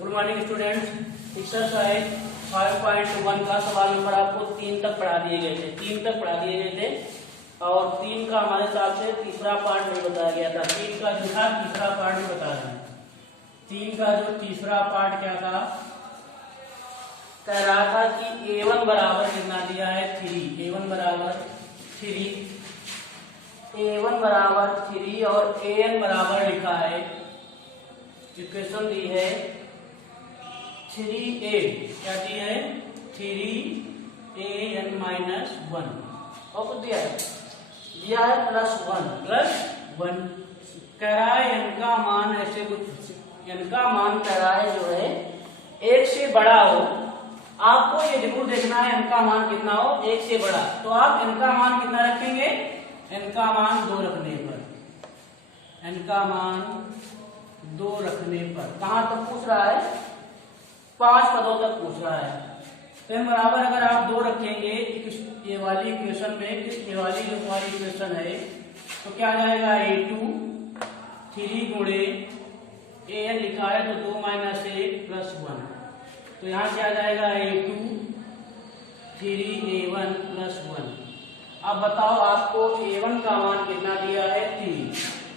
Good morning students. Exercise 5.1 का सवाल number आपको 3 तक पढ़ा दिए गए थे। 3 तक पढ़ा दिए गए थे और 3 का हमारे हिसाब से तीसरा पार्ट नहीं बताया गया था। 3 का जो था तीसरा पार्ट भी बता रहे हैं। 3 का जो तीसरा पार्ट क्या था, कह रहा था कि a1 बराबर कितना दिया है 3, a1 बराबर 3 और an बराबर लिखा है, इक्वेशन दी है 3a, क्या दी है 3an माइनस 1 और कुछ दिया है +1 कह रहा है n का मान, ऐसे कुछ n का मान कह रहा है जो है 1 से बड़ा हो। आपको ये जरूर देखना है n का मान कितना हो 1 से बड़ा। तो आप n का मान कितना रखेंगे, n का मान 2 रखने पर, n का मान 2 रखने पर कहां तक पूछ रहा है, 5 पदों तक पूछ रहा है। तो n बराबर अगर आप 2 रखेंगे ये वाली इक्वेशन में, ये वाली जो हमारी इक्वेशन है, तो क्या आ जाएगा a2 3 गुणे an लिखा है तो 2 माइनस 1 प्लस 1, तो यहाँ से आ जाएगा a2 3a1 प्लस 1। अब बताओ आपको a1 का मान कितना दिया है 3,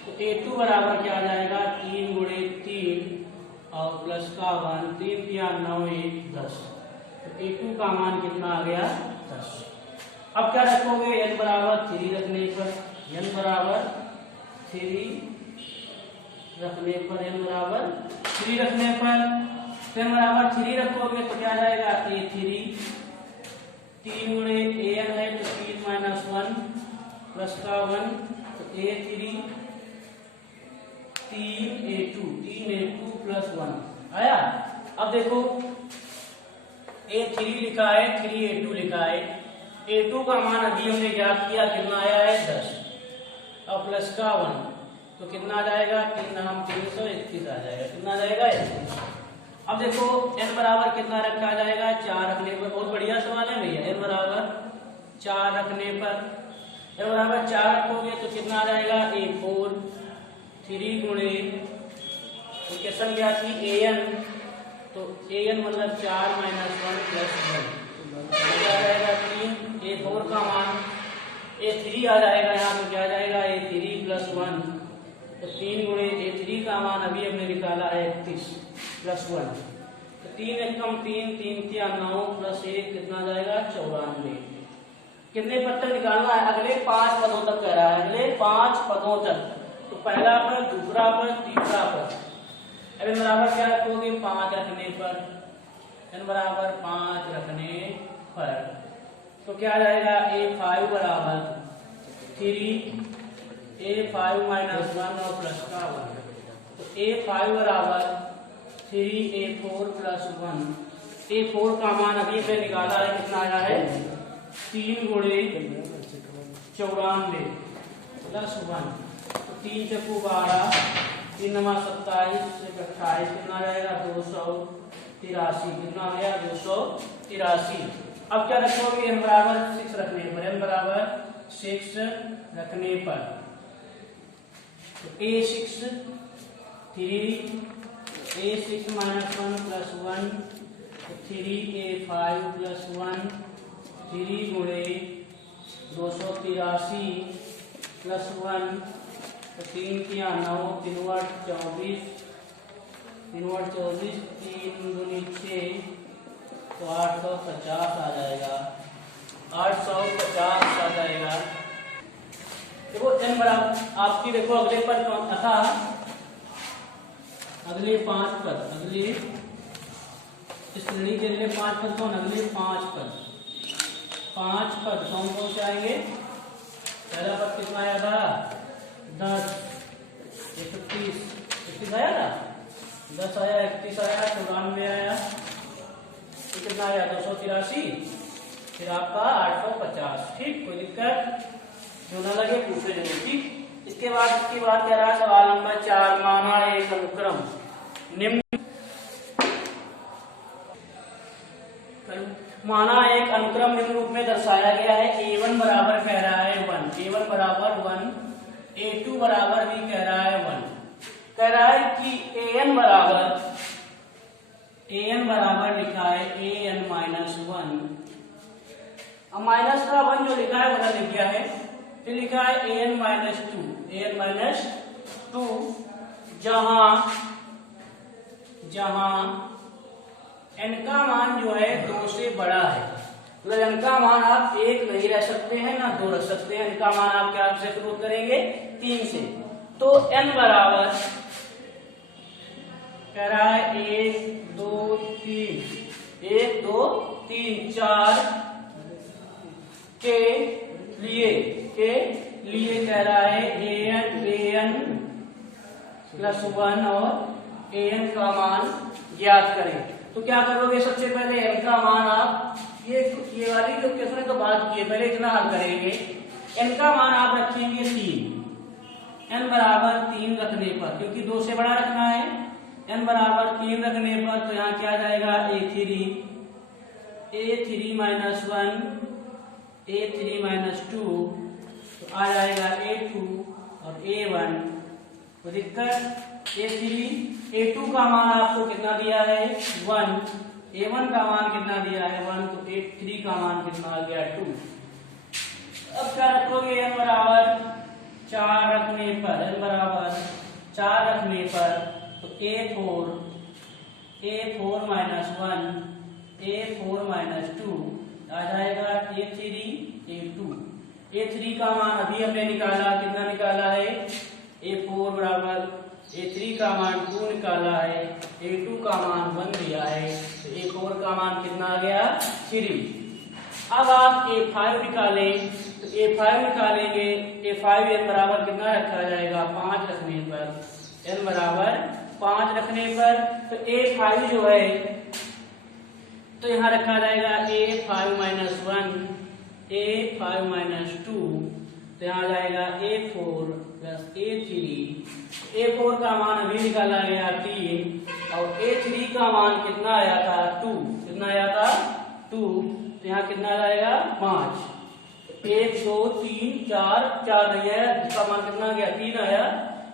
तो a2 बराबर क्या आ जाएगा 3 गुणे 3 और प्लस का 1, 3 या 9 1 10, तो a2 का मान कितना आ गया 10। अब क्या रखोगे n बराबर 3 रखने पर, n बराबर 3 रखने पर, n बराबर 3 रखने पर, n बराबर 3 रखोगे तो क्या आ जाएगा a3 3 गुणे an है तो 3 माइनस 1 प्लस का 1, तो a3 3a2 प्लस 1 आया। अब देखो a3 लिखा है 3a2 लिखा है, a2 का मान अभी हमने ज्ञात किया कितना आया है 10 और प्लस का 1, तो कितना आ जाएगा 331 आ जाएगा, कितना आ जाएगा 31। अब देखो n बराबर कितना रखा जाएगा 4 रखने पर, बहुत बढ़िया सवाल है भैया। n बराबर 4 रखने पर, n बराबर 4 रखोगे तो कितना आ जाएगा a4 3 गुणे इक्वेशन क्या थी an, तो an मतलब 4 माइनस 1 प्लस 1, क्या आ जाएगा 3, a4 का मान a3 आ जाएगा, यहाँ पे क्या आ जाएगा a3 प्लस 1, तो 3 गुणे a3 का मान अभी हमने निकाला है 31 प्लस 1, तो 3 एकम 3 3 या 9 प्लस 1 कितना आ जाएगा 94। कितने पद तक निकालना है, अगले 5 पदों तक कह रहा है, अगले 5 पदों तक। तो पहला पद, दूसरा पद, तीसरा पद। अब n बराबर क्या रखोगे 5 रखने पर, n बराबर 5 रखने पर, तो क्या आ जाएगा a5 बराबर 3 a5 माइनस 1 और प्लस का 1, तो a5 बराबर 3a4 प्लस 1, a4 का मान अभी से निकाला है कितना आया है 3 गुणे 94 प्लस 1, तो 3 चक्कू 12 3 नमा 27 से 28 कितना आ जाएगा 283, कितना आ गया 283। अब क्या रखोगे n बराबर 6 रखने पर, n बराबर 6 रखने पर, तो a6 minus 1 plus 1, 3a5 plus 1 3 गुणे 283 प्लस 1, तो 3 या 9 3 8 24 3 दूनी 6, तो 850 आ जाएगा, 850 आ जाएगा। देखो n बराबर आपकी, देखो अगले पद कौन था, अगले 5 पद, अगले इस श्रेणी के अगले 5 पद कौन, अगले 5 पद कौन कौन से आएंगे। पहला पद कितना आया था 10, 31 आया था, 10 आया, 31 आया, 94 आया, तो कितना आया 283, फिर आपका 850। ठीक, कोई दिक्कत जो ना लगे पूछे जरूर। ठीक, इसके बाद कह रहा है सवाल नंबर 4, माना एक अनुक्रम निम्न, माना एक अनुक्रम निम्न रूप में दर्शाया गया है। a1 बराबर कह रहा है 1, a1 बराबर 1, a2 बराबर भी कह रहा है 1, कह रहा है कि an बराबर अब माइनस का 1 जो लिखा है बदल लिख गया है, फिर लिखा है an माइनस टू, जहां n का मान जो है 2 से बड़ा है। मतलब n का मान आप 1 नहीं रख सकते हैं ना 2 रख सकते हैं, n का मान आप क्या से शुरू करेंगे 3 से। तो n बराबर कह रहा है 1 2 3 1 2 3 4 के लिए कह रहा है an प्लस 1 और an का मान ज्ञात करें। तो क्या करोगे, सबसे पहले n का मान आप ये वाली जो क्वेश्चन है तो बात किए, पहले इतना हल करेंगे। n का मान आप रखेंगे 3, n बराबर 3 रखने पर, क्योंकि 2 से बड़ा रखना है, n बराबर 3 रखने पर तो यहाँ क्या जाएगा a3 माइनस 1 a3 माइनस 2 तो आ जाएगा a2 और a1। तो दिक्कत a2 का मान आपको कितना दिया है 1, a1 का मान कितना दिया है 1, तो a3 का मान कितना आ गया 2। अब क्या रखोगे n बराबर 4 रखने पर, n बराबर 4 रखने पर तो a4 माइनस 1 a4 माइनस 2 आ जाएगा a3 का मान अभी हमने निकाला, कितना निकाला है a4 बराबर a3 का मान 2 निकाला है, a2 का मान 1 दिया है, तो a4 का मान कितना आ गया 3। अब आप a5 निकालें, तो a5 निकालेंगे, a5 n बराबर कितना रखा जाएगा 5 रखने पर, n बराबर 5 रखने पर तो a5 जो है तो यहाँ रखा जाएगा a5 माइनस 1 a5 माइनस 2 तो यहाँ जाएगा a4 प्लस a4 का मान अभी निकाला गया 3 और a3 का मान कितना आया था 2, कितना आया था 2, तो यहाँ कितना जाएगा 5, 1 2 3 4 नहीं है, इसका मान कितना गया 3 आया।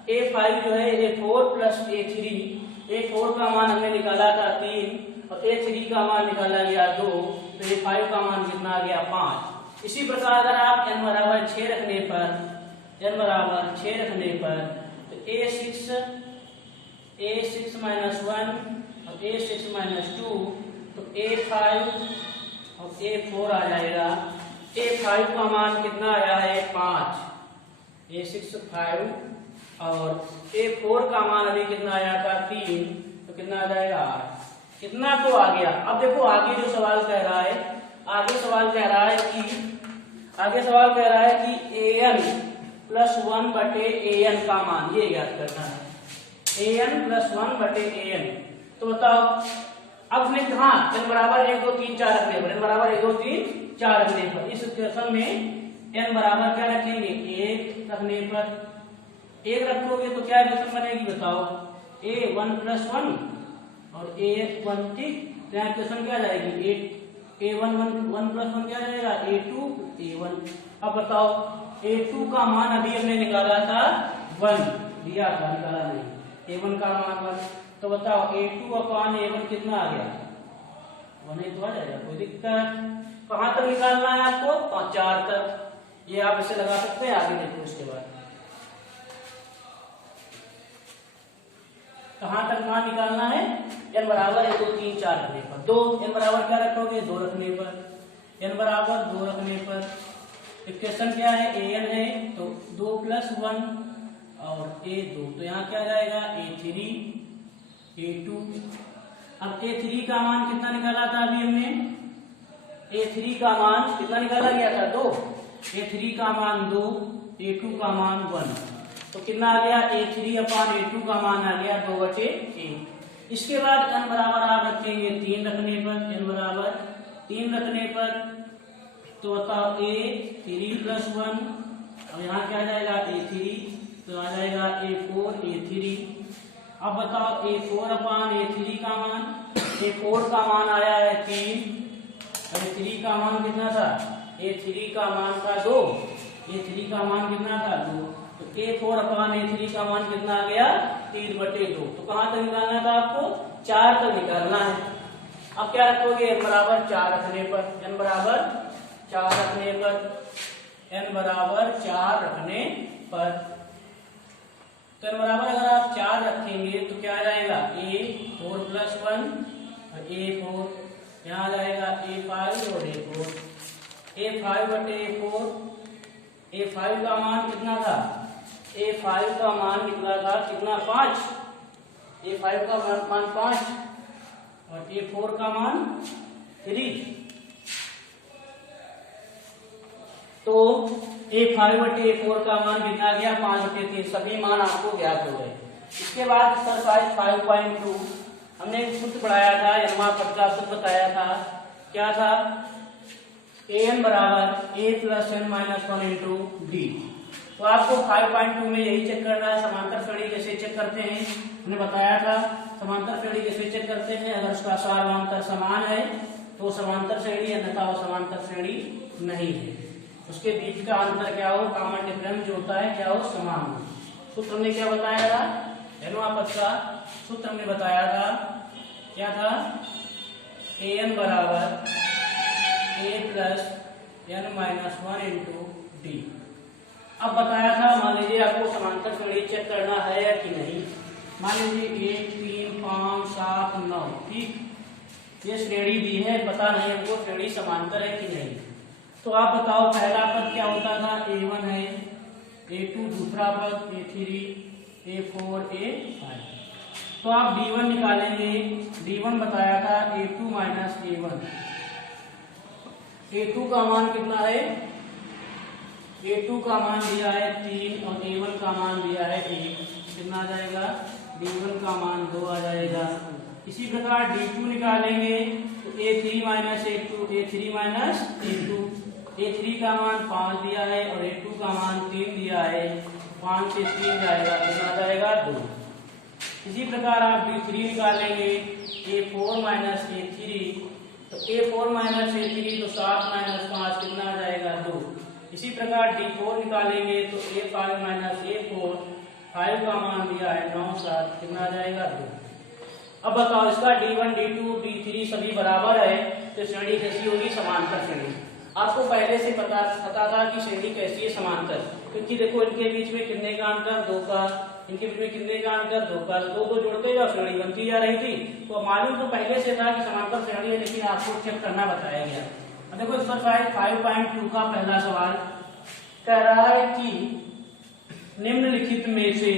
a5 जो है a4 प्लस a4 का मान हमने निकाला था 3 और a3 का मान निकाला गया 2, तो a5 का मान कितना आ गया 5। इसी प्रकार अगर आप n बराबर 6 रखने पर, तो a6 माइनस 1 और a6 माइनस 2 तो a5 और a4 आ जाएगा। a5 का मान कितना आया है 5, a6 5 और a4 का मान अभी कितना आया था 3, तो कितना आ जाएगा 8। कितना तो आ गया। अब देखो आगे जो सवाल कह रहा है, आगे सवाल कह रहा है कि an प्लस 1 बटे an का मान ये ज्ञात करना है, an प्लस 1 बटे an। तो बताओ अब उसने कहा n बराबर 1 2 3 4 रखने पर, n बराबर 1 2 3 4 रखने पर, इस क्वेश्चन में n बराबर क्या रखेंगे 1 रखने पर, 1 रखोगे तो क्या क्वेश्चन बनेगी बताओ, a1 प्लस 1 और a1, ठीक, यहाँ क्वेश्चन क्या जाएगी a1 1 प्लस 1 क्या जाएगा a2 a1। अब बताओ a2 का मान अभी हमने निकाला था 1 दिया था, निकाला नहीं, a1 का मान 1, तो बताओ a2 अपान a1 कितना आ गया 1 ही तो आ जाएगा। कोई दिक्कत, कहाँ तक निकालना है आपको 4 तक, ये आप इसे लगा सकते हैं। आगे देखो उसके बाद कहाँ तक मान निकालना है, n बराबर 1 2 3 4 रखने पर, 2 n बराबर क्या रखोगे 2 रखने पर, n बराबर 2 रखने पर इक्वेशन क्या है an है तो 2 प्लस 1 और a2, तो यहाँ क्या जाएगा a3 a2। अब a3 का मान कितना निकाला था अभी हमने, a3 का मान कितना निकाला गया था 2, a3 का मान 2 a2 का मान 1, तो कितना आ गया a3 अपान a2 का मान आ गया 2/1। इसके बाद n बराबर आप रखेंगे 3 रखने पर, n बराबर 3 रखने पर तो बताओ a3 प्लस 1 और यहाँ क्या जाएगा a3, तो आ जाएगा a4 a3। अब बताओ a4 अपान a3 का मान, a4 का मान आया है 3 और a3 का मान कितना था, a3 का मान था 2, a3 का मान कितना था 2, तो a4 अपान a3 का मान कितना आ गया 3/2। तो कहाँ तक निकालना था आपको 4 तक निकालना है। अब क्या रखोगे n बराबर 4 रखने पर, n बराबर 4 रखने पर, n बराबर 4 रखने पर, तो n बराबर अगर आप 4 रखेंगे तो क्या आ जाएगा a4 + 1 और a4, यहाँ आ जाएगा a5 और a4, a5 बटे a4, a5 का मान कितना था, a5 का मान निकला था कितना 5, a5 का मान 5 और a4 का मान 3, तो a5 बटे a4 का मान कितना गया 5 बटे 3, सभी मान आपको ज्ञात हो गए। इसके बाद एक्सरसाइज 5.2 हमने एक सूत्र पढ़ाया था, यम्मा पद का सूत्र बताया था, क्या था, an बराबर a + n - 1 × d। तो आपको 5.2 में यही चेक करना है, समांतर श्रेणी कैसे चेक करते हैं, हमने बताया था समांतर श्रेणी कैसे चेक करते हैं, अगर उसका सारवांतर समान है तो समांतर श्रेणी, अन्यथा वो समांतर श्रेणी नहीं है, उसके बीच का अंतर क्या हो, कॉमन डिफरेंस जो होता है क्या हो, समान हो। सूत्र हमने क्या बताया था, यम्मा पद का सूत्र हमने बताया था, क्या था, an बराबर a + n - 1 × d। अब बताया था, मान लीजिए आपको समांतर श्रेणी चेक करना है या कि नहीं, मान लीजिए 1 3 5 7 9, ठीक, ये श्रेणी दी है, पता नहीं हमको श्रेणी समांतर है कि नहीं, तो आप बताओ पहला पद क्या होता था, a1 है, a2 दूसरा पद, a3 a4 a5, तो आप d1 निकालेंगे, d1 बताया था a2 - a1, a2 का मान कितना है, a2 का मान दिया है 3 और a1 का मान दिया है 1, कितना आ जाएगा, d1 का मान 2 आ जाएगा। इसी प्रकार d2 निकालेंगे तो a3 - a2, a3 - a2, a3 का मान 5 दिया है और a2 का मान 3 दिया है, 5 से 3 जाएगा, कितना जाएगा 2। इसी प्रकार आप d3 निकालेंगे, a4 - a3, तो a4 - a3 तो 7 - 5 कितना आ जाएगा 2। इसी प्रकार d4 निकालेंगे तो a5 - a4, 5 का मान दिया है 9 7, कितना आ जाएगा 2। अब बताओ इसका d1 d2 d3 सभी बराबर है, तो श्रेणी कैसी होगी, समांतर श्रेणी। आपको पहले से पता था कि श्रेणी कैसी है, समांतर, क्योंकि देखो इनके बीच में कितने का अंतर, 2 का, इनके बीच में कितने का अंतर, 2 का, 2 जोड़ते जाओ श्रेणी बनती जा रही थी, तो मालूम तो पहले से था कि समांतर श्रेणी है, लेकिन आपको चेक करना बताया गया। अब देखो एक्सरसाइज 5.2 का पहला सवाल कह रहा है कि निम्नलिखित में से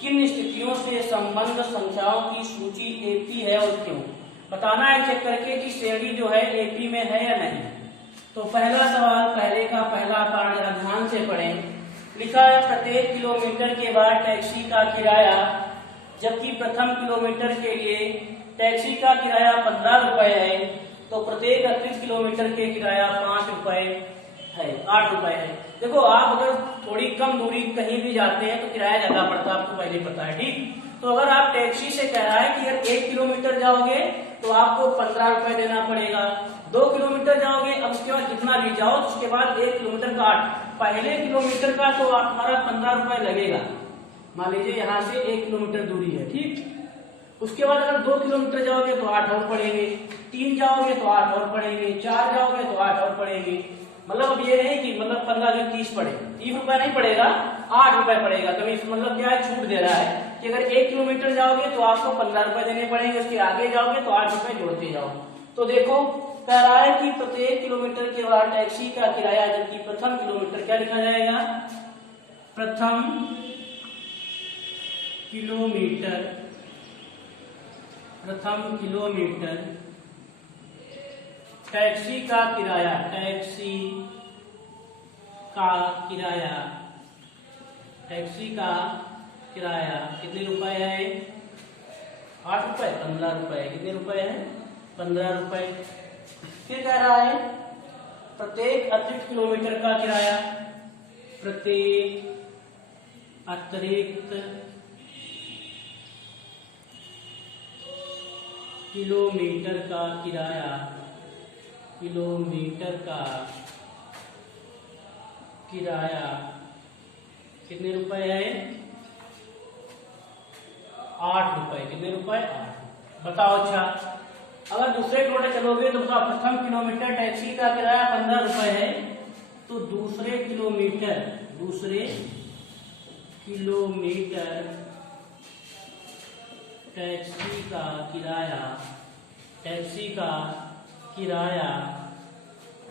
किन स्थितियों से संबंध संख्याओं की सूची एपी है और क्यों, बताना है चेक करके कि श्रेणी जो है एपी में है या नहीं। तो पहला सवाल, पहले का पहला पार्ट जरा ध्यान से पढ़ें। लिखा है प्रत्येक किलोमीटर के बाद टैक्सी का किराया, जबकि प्रथम किलोमीटर के लिए टैक्सी का किराया 15 रुपए है, तो प्रत्येक अतिरिक्त किलोमीटर के किराया 5 रुपए है, 8 रुपए है। देखो आप अगर थोड़ी कम दूरी कहीं भी जाते हैं तो किराया ज्यादा पड़ता है, आपको पहले पता है, ठीक। तो अगर आप टैक्सी से कह रहा है कि अगर 1 किलोमीटर जाओगे तो आपको 15 रुपए देना पड़ेगा, 2 किलोमीटर जाओगे, अब उसके बाद जितना भी जाओ तो उसके बाद 1 किलोमीटर का 8, पहले किलोमीटर का तो हमारा 15 रुपए लगेगा, मान लीजिए यहाँ से 1 किलोमीटर दूरी है, ठीक। उसके बाद अगर 2 किलोमीटर जाओगे तो 8 और पड़ेंगे, 3 जाओगे तो 8 और पड़ेंगे, 4 जाओगे तो 8 और पड़ेंगे। मतलब अब ये नहीं कि मतलब 15 जो 30 पड़े, 30 रुपए नहीं पड़ेगा, 8 रुपए पड़ेगा। तो मतलब क्या है, छूट दे रहा है कि अगर 1 किलोमीटर जाओगे तो आपको 15 रुपए देने पड़ेंगे, उसके आगे जाओगे तो 8 रुपए जोड़ते जाओ। तो देखो कह रहा है कि प्रत्येक किलोमीटर के बाद टैक्सी का किराया, जबकि प्रथम किलोमीटर क्या लिखा जाएगा, प्रथम किलोमीटर टैक्सी का किराया कितने रुपए है, 8 रुपए, 15 रुपए, कितने रुपए है, 15 रुपए। फिर कह रहा है प्रत्येक अतिरिक्त किलोमीटर का किराया, प्रत्येक अतिरिक्त किलोमीटर का किराया कितने रुपए है, 8 रुपए, कितने रुपए, 8। बताओ अच्छा अगर दूसरे किलोमीटर चलोगे तो बताओ प्रथम किलोमीटर टैक्सी का किराया 15 रुपए है, तो दूसरे किलोमीटर टैक्सी का किराया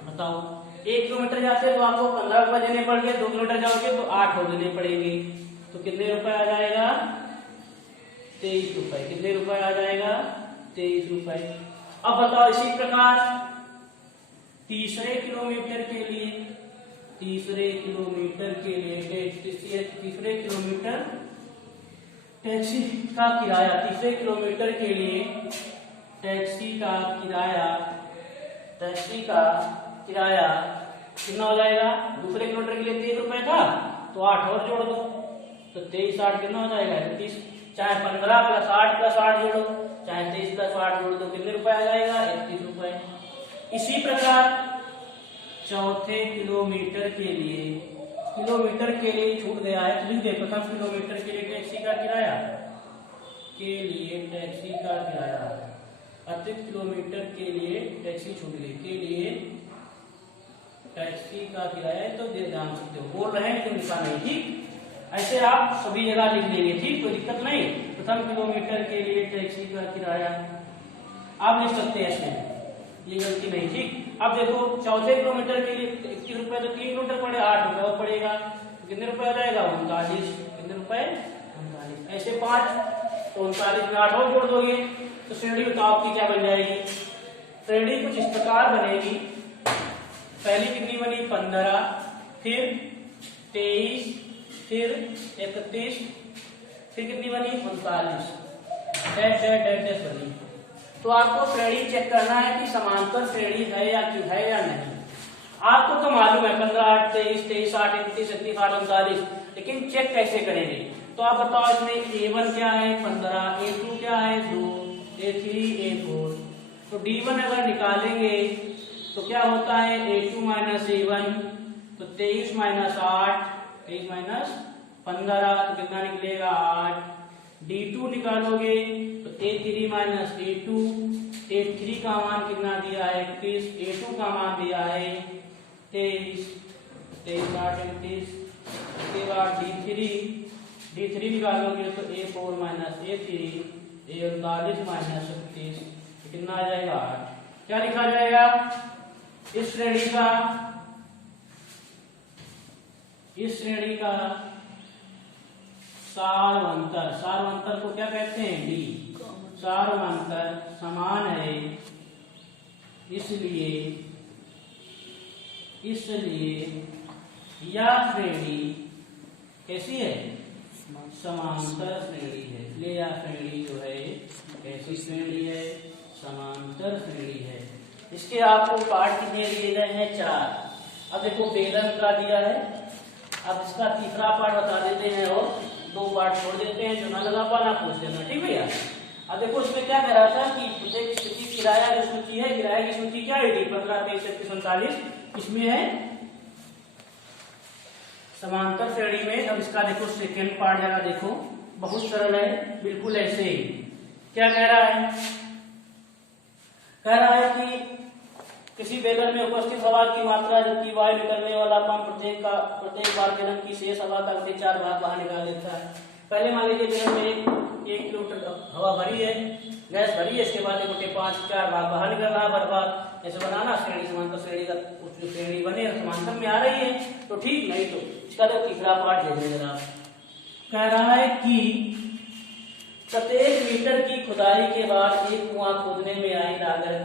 बताओ। 1 किलोमीटर जाते तो आपको 15 रुपए देने पड़ेंगे, 2 किलोमीटर जाओगे तो 8 और देने पड़ेंगे, तो कितने रुपए आ जाएगा? 23 रुपए। कितने रुपए आ जाएगा? 23 रुपए। अब बताओ इसी प्रकार तीसरे किलोमीटर टैक्सी का किराया, तीसरे किलोमीटर के लिए टैक्सी का किराया कितना हो जाएगा? दूसरे किलोमीटर के लिए 23 रुपए था, तो 8 और जोड़ दो, तो 23 8 कितना हो जाएगा? 31। चाहे 15 प्लस 8 जोड़ो, चाहे 23 प्लस 8 जोड़ दो, कितने रुपए आ जाएगा? 31 रुपए। इसी प्रकार चौथे किलोमीटर के लिए छूट गया है, तो लिख दे प्रथम किलोमीटर के लिए टैक्सी का किराया अतिरिक्त किलोमीटर के लिए टैक्सी छूट गई, के लिए टैक्सी का किराया, तो ध्यान सकते हो बोल रहे हैं तो लिखा नहीं, ठीक। ऐसे आप सभी जगह लिख लेंगे, ठीक, कोई दिक्कत नहीं। प्रथम किलोमीटर के लिए टैक्सी का किराया आप लिख सकते हैं, इसमें ये गलती नहीं, ठीक। अब देखो चौथे किलोमीटर के लिए 21 रुपए, तो 3 किलोमीटर पड़े 8 रुपए और पड़ेगा, तो कितने रुपए आ जाएगा? 39। कितने रुपए? 39। ऐसे 5, तो 39 में 8 और जोड़ दोगे, तो श्रेणी बताओ आपकी क्या बन जाएगी? श्रेणी कुछ इस प्रकार बनेगी, पहली कितनी बनी? 15, फिर 23, फिर 31, फिर कितनी बनी? 39 डैश बनी। तो आपको श्रेणी चेक करना है कि समांतर श्रेणी है या नहीं। आपको तो मालूम है 15 8 23 23 8 31 31 8 39, लेकिन चेक कैसे करेंगे? तो आप बताओ इसमें A1 क्या है? 15, A2 क्या है? 2, A3 A4, तो D1 अगर निकालेंगे तो क्या होता है? A2 माइनस A1, तो 23 माइनस 8, 23 माइनस 15, तो कितना निकलेगा? 8। D2 निकालोगे तो A3 माइनस A2, A3 का मान कितना दिया है? 31, A2 का मान दिया है 23, 23 8 31। उसके बाद D3 निकालोगे तो A4 minus A3, A39 minus 31, कितना आ जाएगा? 8। क्या लिखा जाएगा? इस श्रेणी का सारवंतर को क्या कहते हैं? D। सारवंतर समान है, इसलिए यह श्रेणी कैसी है? समांतर श्रेणी है, इसलिए यह श्रेणी जो है कैसी श्रेणी है? समांतर श्रेणी है। इसके आपको पार्ट कितने दिए गए हैं? 4। अब देखो बेलन का दिया है, अब इसका तीसरा पार्ट बता देते हैं और 2 पार्ट छोड़ देते हैं, जो ना लगा पाना पूछ लेना, ठीक भैया। अब देखो इसमें क्या कह रहा था कि प्रत्येक स्थिति किराया जो सूची है, किराया की सूची क्या है? 15 23 31 39, इसमें है समांतर श्रेणी में। अब इसका देखो सेकेंड पार्ट जरा देखो, बहुत सरल है, बिल्कुल ऐसे ही। क्या कह रहा है? कह रहा है कि किसी बेलन में उपस्थित हवा की मात्रा जबकि वायु निकलने वाला पंप प्रत्येक बार बेलन की शेष हवा का 4 भाग बाहर निकाल देता है। पहले मान लीजिए बेलन में 1 किलोमीटर हवा भरी है, गैस भरी है, इसके बाद 4 भाग बाहर निकल रहा है बर्बाद। ऐसे बनाना श्रेणी समांतर श्रेणी का जो श्रेणी बने समांतर में आ रही है तो ठीक, नहीं तो इसका तो तीसरा पार्ट देखिए जरा। कह रहा है कि प्रत्येक मीटर की खुदाई के बाद एक कुआं खोदने में आई लागत,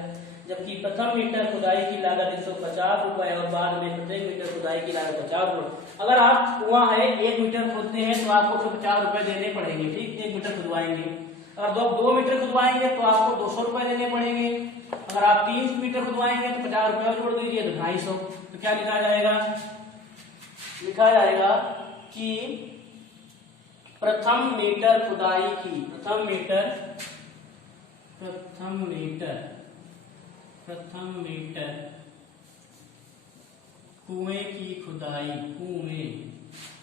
जबकि प्रथम मीटर खुदाई की लागत 150 रुपए और बाद में प्रत्येक मीटर खुदाई की लागत 50 रुपए। अगर आप कुआं है 1 मीटर खोदते हैं तो आपको 50 रुपए देने पड़ेंगे, ठीक, 1 मीटर खुदवाएंगे। अगर 2 मीटर खुदवाएंगे तो आपको 200 रुपए देने पड़ेंगे। अगर आप 3 मीटर खुदवाएंगे तो 50 रुपए जोड़ दीजिए तो 250। तो क्या लिखा जाएगा? लिखा जाएगा कि प्रथम मीटर खुदाई की, प्रथम मीटर कुएं की खुदाई,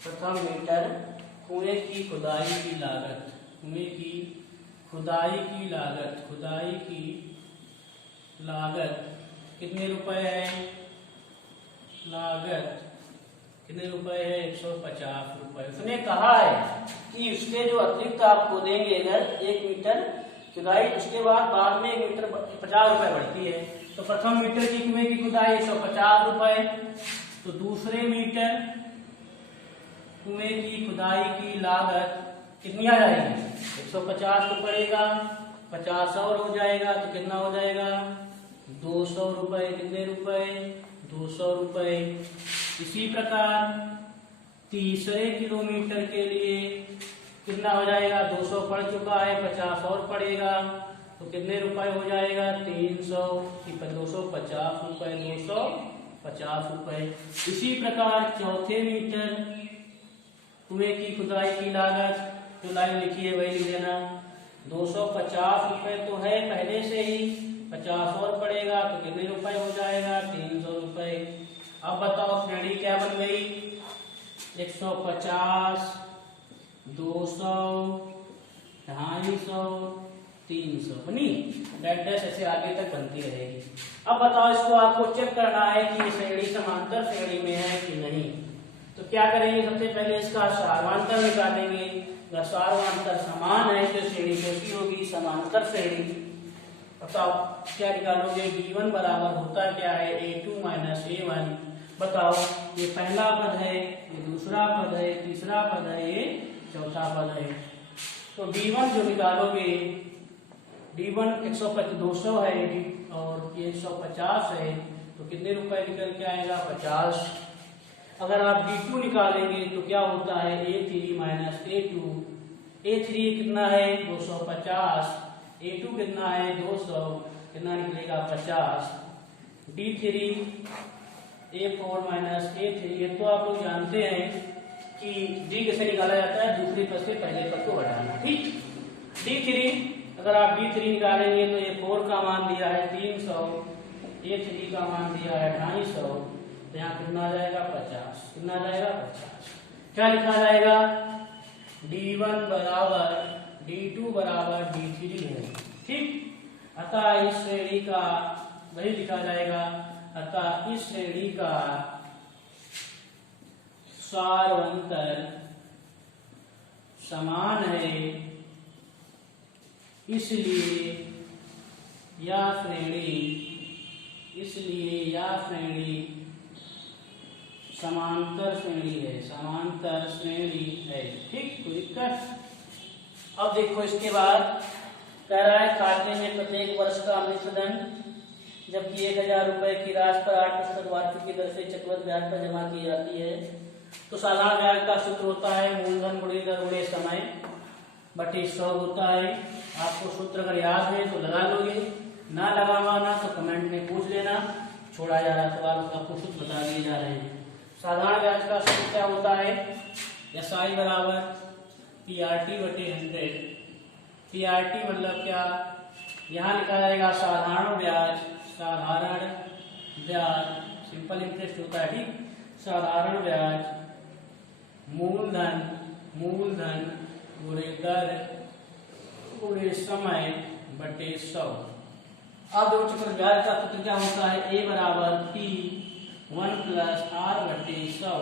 प्रथम मीटर कुएं की खुदाई की लागत, लागत कितने रुपए है, लागत कितने रुपए है, 150 रुपए। उसने कहा है कि उसके जो अतिरिक्त आपको देंगे अगर 1 मीटर खुदाई, उसके बाद में 1 मीटर 50 रुपए बढ़ती है। तो प्रथम मीटर की कुएं की खुदाई 150 रुपए, तो दूसरे मीटर कुएं की खुदाई की लागत कितनी आ जाएगी, 150 तो पड़ेगा, 50 और हो जाएगा तो कितना हो जाएगा, 200 रुपए। कितने रुपए, 200 रुपए। इसी प्रकार तीसरे किलोमीटर के लिए कितना हो जाएगा, 200 पड़ चुका है, 50 और पड़ेगा तो कितने रुपए हो जाएगा, 300 की 250 रुपए, 250 रुपए। इसी प्रकार चौथे मीटर कुएं की खुदाई की लागत, जो लाइन लिखी है वही लिख देना, 250 रुपए तो है पहले से ही, 50 और पड़ेगा तो कितने रुपए हो जाएगा, 300 रुपए। अब बताओ श्रेणी क्या बन गई, 150, 200, 250, 300 बनी। डैश डैश ऐसे आगे तक बनती रहेगी। अब बताओ इसको आपको चेक करना है कि ये श्रेणी समांतर श्रेणी में है कि नहीं। तो क्या करेंगे, सबसे पहले इसका सारवांतर निकालेंगे। अगर सारवांतर समान है तो श्रेणी कैसी होगी, समांतर श्रेणी। बताओ क्या निकालोगे, b1 बराबर होता क्या है, a2 माइनस a1। बताओ ये पहला पद है, ये दूसरा पद है, तीसरा पद है, ये चौथा पद है। तो b1 जो निकालोगे, b1 200 है और ये 150 है तो कितने रुपए निकल के आएगा, 50। अगर आप b2 निकालेंगे तो क्या होता है, a3 माइनस a2। a3 कितना है, 250, a2 कितना है, 200, कितना निकलेगा, 50। d3 a4 माइनस a3, ये तो आप लोग जानते हैं कि d कैसे निकाला जाता है, दूसरे पद से पहले पद को बढ़ाना। ठीक, d3 अगर आप d3 निकालेंगे तो a4 का मान दिया है 300, a3 का मान दिया है 250, तो यहाँ कितना आ जाएगा, 50। कितना आ जाएगा, 50। क्या लिखा जाएगा, d1 बराबर d2 बराबर d3 है। ठीक, अतः इस श्रेणी का वही लिखा जाएगा, अतः इस श्रेणी का सारवंतर समान है, इसलिए यह श्रेणी समांतर श्रेणी है, समांतर श्रेणी है। ठीक, कोई दिक्कत। अब देखो इसके बाद कह रहा है खाते में प्रत्येक वर्ष का अमृतदंड, जबकि 1000 रुपए की राशि पर 8% वार्षिक की दर से चक्रवृद्धि ब्याज पर जमा की जाती है। तो साधारण ब्याज का सूत्र होता है मूलधन गुणे दर गुणे समय बटे 100 होता है। आपको सूत्र अगर याद है तो लगा लोगे, ना लगाना तो कमेंट में पूछ लेना, छोड़ा जा रहा सवाल आपको सूत्र बता दिए जा रहे हैं। साधारण ब्याज का सूत्र क्या होता है, SI बराबर PRT बटे 100। PRT मतलब क्या, यहाँ लिखा जाएगा साधारण ब्याज, साधारण ब्याज सिंपल इंटरेस्ट होता है। ठीक, साधारण ब्याज मूलधन गुणे दर गुणे समय बटे 100। अब दो चक्र ब्याज का सूत्र क्या होता है, a बराबर P1 प्लस R बटे 100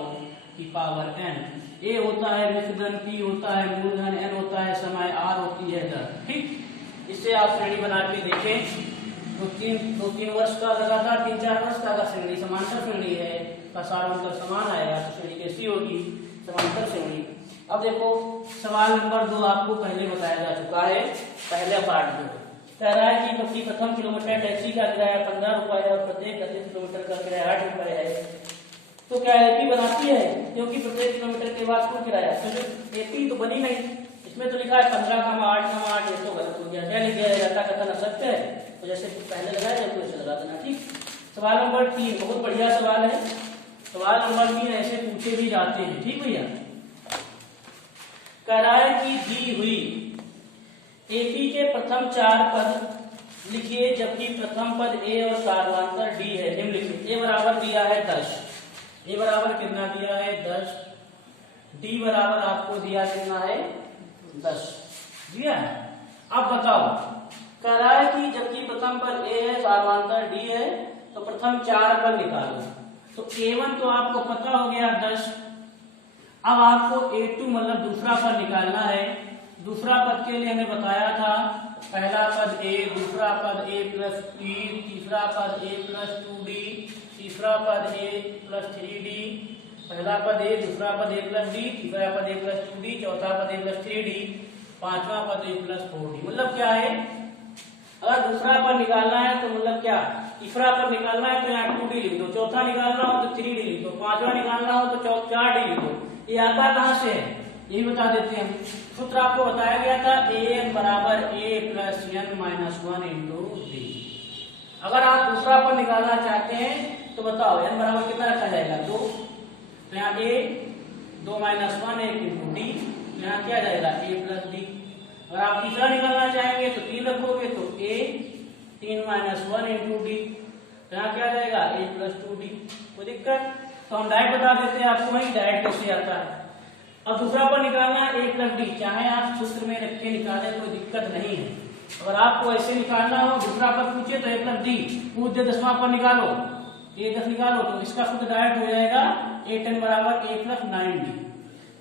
की पावर n। a होता है मुद्दन, P होता है मूलधन, n होता है समय, R होती है दर। ठीक, इससे आप श्रेणी बना के देखें, दो तीन वर्ष का लगातार 3-4 वर्ष का अगर श्रेणी समांतर श्रेणी है का सारवंतर समान आएगा तो श्रेणी कैसी होगी, समांतर श्रेणी। अब देखो सवाल नंबर 2 आपको पहले बताया जा चुका है, पहले पार्ट में कह रहा है कि प्रथम किलोमीटर टैक्सी का किराया 15 रुपए है और प्रत्येक 30 किलोमीटर का किराया 8 रुपए है। तो क्या एपी बनाती है, क्योंकि प्रत्येक किलोमीटर के बाद कुल किराया, तो एपी तो बनी नहीं। इसमें तो लिखा है 15 का 8, ये तो गलत हो गया। क्या लिख दिया जाता कथन असत्य है, तो जैसे पहले लगाया जाए तो ऐसे लगा देना। ठीक, सवाल नंबर 3 बहुत बढ़िया सवाल है। सवाल नंबर 3 ऐसे पूछे भी जाते हैं। ठीक भैया, कह रहा है कि दी हुई एपी के प्रथम 4 पद लिखिए, जबकि प्रथम पद ए और सारवांतर डी है। निम्नलिखित ए बराबर दिया है 10, ए बराबर कितना दिया है 10, डी बराबर आपको दिया कितना है 10 दिया है। अब बताओ कह रहा है कि जबकि प्रथम पद ए है, समांतर डी है, तो प्रथम 4 पद निकालो। तो A1 तो आपको पता हो गया 10। अब आपको A2 मतलब दूसरा पद निकालना है। दूसरा पद के लिए हमें बताया था पहला पद A, दूसरा पद A प्लस D, तीसरा पद A प्लस 2D, तीसरा पद A प्लस 3D, पहला पद A, दूसरा पद A प्लस D, तीसरा पद A प्लस 2D, चौथा पद A प्लस 3D, पांचवा पद A प्लस 4D। मतलब क्या है, अगर दूसरा पद निकालना है तो मतलब क्या, तीसरा पद निकालना है तो यहाँ 2D लिख दो, चौथा निकालना हो तो 3D लिख दो, पांचवा निकालना हो तो 4D लिख दो। ये आता कहाँ से है ये बता देते हैं। सूत्र आपको बताया गया था an बराबर a plus n minus 1 into D. अगर आप दूसरा पद निकालना चाहते हैं तो बताओ n बराबर कितना रखा जाएगा 2, तो यहाँ a 2 माइनस 1 1 इंटू डी, यहाँ क्या जाएगा a प्लस डी। अगर आप तीसरा निकालना चाहेंगे तो 3 रखोगे तो a 3 माइनस 1 इंटू डी, तो यहाँ क्या जाएगा a प्लस 2d। कोई दिक्कत, तो हम डायरेक्ट बता देते हैं आपको वही डायरेक्ट कैसे आता है। अब दूसरा पद निकालना है a प्लस डी, चाहे आप सूत्र में रख के निकालें कोई दिक्कत नहीं है। अगर आपको ऐसे निकालना हो, दूसरा पद पूछे तो a प्लस डी, पूछ दे 10वां पद निकालो, a 10 निकालो, तो इसका सूत्र डायरेक्ट हो जाएगा a 10 बराबर a प्लस 9d।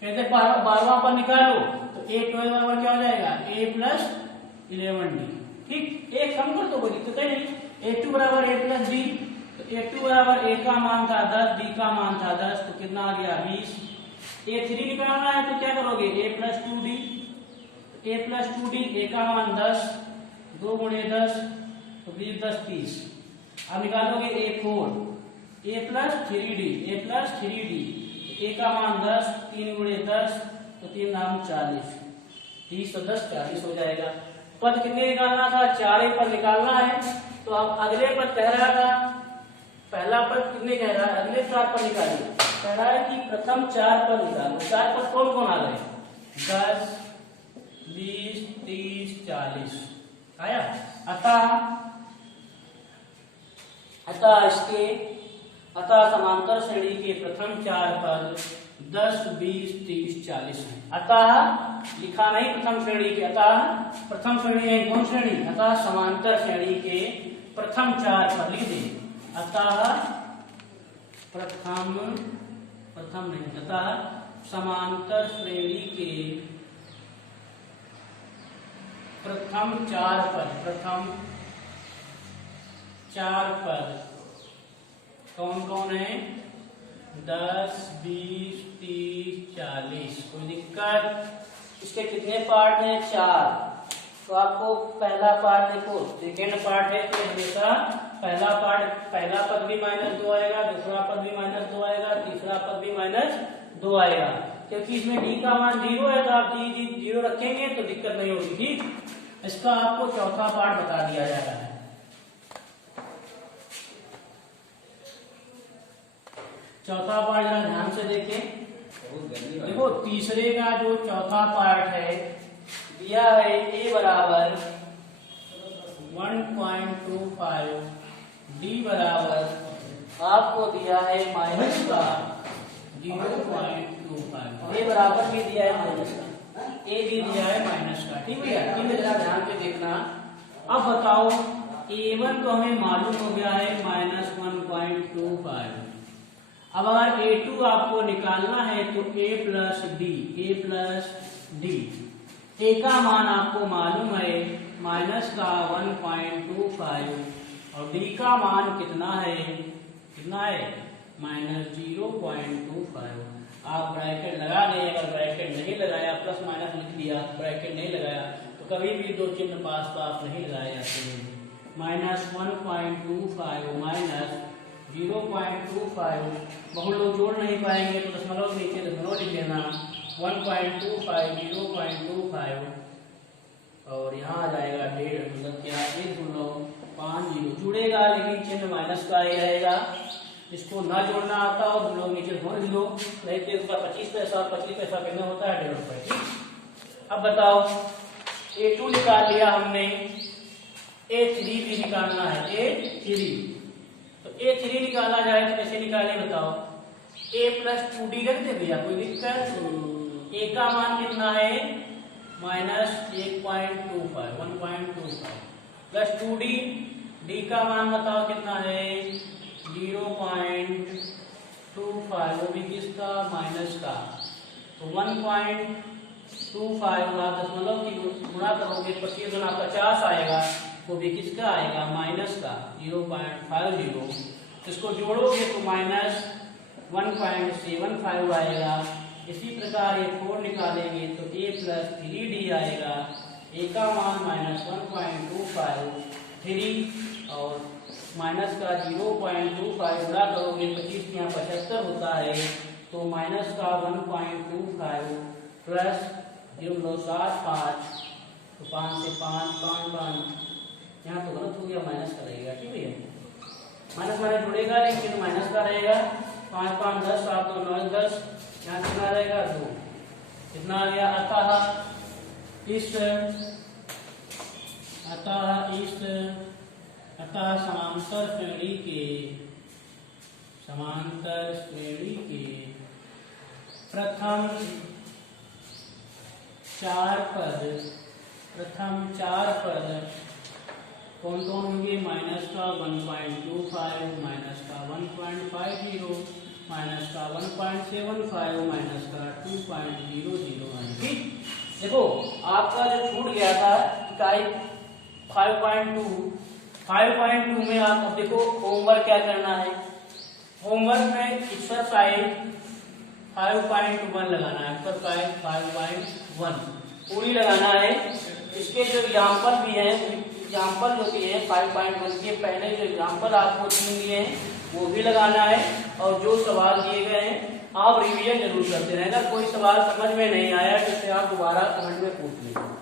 कहते 12वां पद निकालो तो a 12 बराबर क्या हो जाएगा a प्लस 11d। ठीक, एक कम कर तो कोई दिक्कत नहीं। a2 बराबर a प्लस डी, तो a2 बराबर a का मान था 10, d का मान था 10, तो कितना आ गया 20। a3 निकालना है तो क्या करोगे a plus 2d, a plus 2d, a का मान 10, 2 गुणे 10 तो 20 10 30। अब निकालोगे a4, a plus 3d, a plus 3d, a का मान 10, 3 गुणे 10 तो 3 नाम 40, 30 तो 10 40 हो जाएगा। पद कितने निकालना था, 4 पद निकालना है। तो अब अगले पद कह रहा था, पहला पद कितने कह रहा है, अगले 4 पद निकालिए। कह रहा है कि प्रथम 4 पद निकालो। 4 पद कौन कौन आ गए, 10 20 30 40 आया। अतः समांतर श्रेणी के प्रथम 4 पद 10 20 30 40 है। अतः लिखा नहीं प्रथम श्रेणी के, अतः प्रथम श्रेणी है कौन श्रेणी, अतः समांतर श्रेणी के प्रथम 4 पद लिख दें। अतः प्रथम नहीं, अतः समांतर श्रेणी के प्रथम 4 पद कौन कौन है, 10 20 30 40। कोई दिक्कत, इसके कितने पार्ट हैं, 4। तो आपको पहला पार्ट देखो, सेकेंड पार्ट है तो हमेशा पहला पद भी -2 आएगा, दूसरा पद भी -2 आएगा, तीसरा पद भी -2 आएगा। क्योंकि इसमें d का मान 0 है तो आप d 0 रखेंगे तो दिक्कत नहीं होगी। ठीक, इसका आपको चौथा पार्ट बता दिया जा रहा है। चौथा पार्ट जरा ध्यान से देखें। देखो तीसरे का जो चौथा पार्ट है दिया है a बराबर 1.25, d बराबर आपको दिया है माइनस का 0.25, a बराबर भी दिया है माइनस का, a भी दिया है माइनस का। ठीक है, इन्हें जरा ध्यान से देखना। अब बताओ a1 तो हमें मालूम हो गया है -1.25। अब अगर a2 आपको निकालना है तो a प्लस डी, a का मान आपको मालूम है माइनस का 1.25 और d का मान कितना है -0.25। आप ब्रैकेट लगा दें, अगर ब्रैकेट नहीं लगाया प्लस माइनस लिख दिया, ब्रैकेट नहीं लगाया तो कभी भी दो चिन्ह पास नहीं लगाए जाते हैं। -1.25 माइनस 0.25, बहुत लोग जोड़ नहीं पाएंगे तो दशमलव नीचे दशमलव लिख लेना। 1.25 0.25 और यहाँ आ जाएगा 1.5, मतलब क्या 1.50 जुड़ेगा लेकिन चिन्ह माइनस का ही रहेगा। इसको ना जोड़ना आता हो तो लोग नीचे जोड़ लो, नहीं तो इसका 25 पैसा और 25 पैसा कितना होता है 1.5 रुपए। अब बताओ a2 निकाल लिया हमने, a3 भी निकालना है, a3 तो a3 निकाला जाए तो कैसे निकाले बताओ, a प्लस 2d रख दे भैया, कोई दिक्कत। a का मान कितना है -1.25 प्लस 2d, d का मान बताओ कितना है 0.25, वो भी किसका माइनस का, तो 1.25 आप दशमलव की गुणा करोगे 25 गुना 50 आएगा, वो भी किसका आएगा माइनस का 0.50, इसको जोड़ोगे तो माइनस 1.75 आएगा। इसी प्रकार ये 4 निकालेंगे तो a प्लस 3d आएगा, a का मान माइनस 1.25 और माइनस का 0.25 गुणा करोगे 25 यहाँ 75 होता है, तो माइनस का 1.25 प्लस 0.75, तो 5 से 5 यहाँ तो गलत हो गया, माइनस का रहेगा, ठीक है माइनस माइनस जुड़ेगा लेकिन माइनस का रहेगा, 5 5 10, 7 2 9 10, यहाँ कितना रहेगा 2, कितना आ गया, अतः समांतर श्रेणी के प्रथम चार पद कौन कौन होंगे, माइनस का 1.25, माइनस का 1.50, माइनस का 1.75, माइनस का 2.00। ठीक, देखो आपका जो छूट गया था इकाई 5.2 में आप अब देखो होमवर्क क्या करना है, होमवर्क में एक्सरसाइज 5.1 लगाना है, एक्सरसाइज 5.1 पूरी लगाना है। इसके जो एग्जाम्पल भी हैं, एग्जाम्पल जो भी है 5.1 के पहले जो एग्जाम्पल आपको 3 दिए हैं वो भी लगाना है, और जो सवाल दिए गए हैं आप रिवीजन जरूर करते रहें। अगर कोई सवाल समझ में नहीं आया तो आप दोबारा कमेंट में पूछ लीजिए।